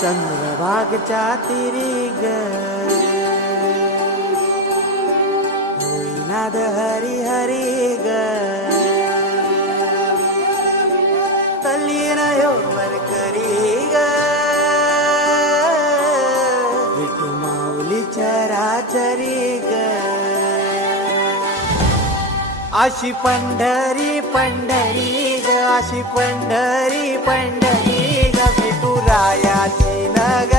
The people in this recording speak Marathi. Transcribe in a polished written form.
चंद्रभागच्या तिरी ग होईनाद हरी हरी ग तल्लीन वर करी ग विठू माऊली चराचरी ग अशी पंढरी पंढरी ग अशी पंढरी पंढरी ग विठू रायाची नगर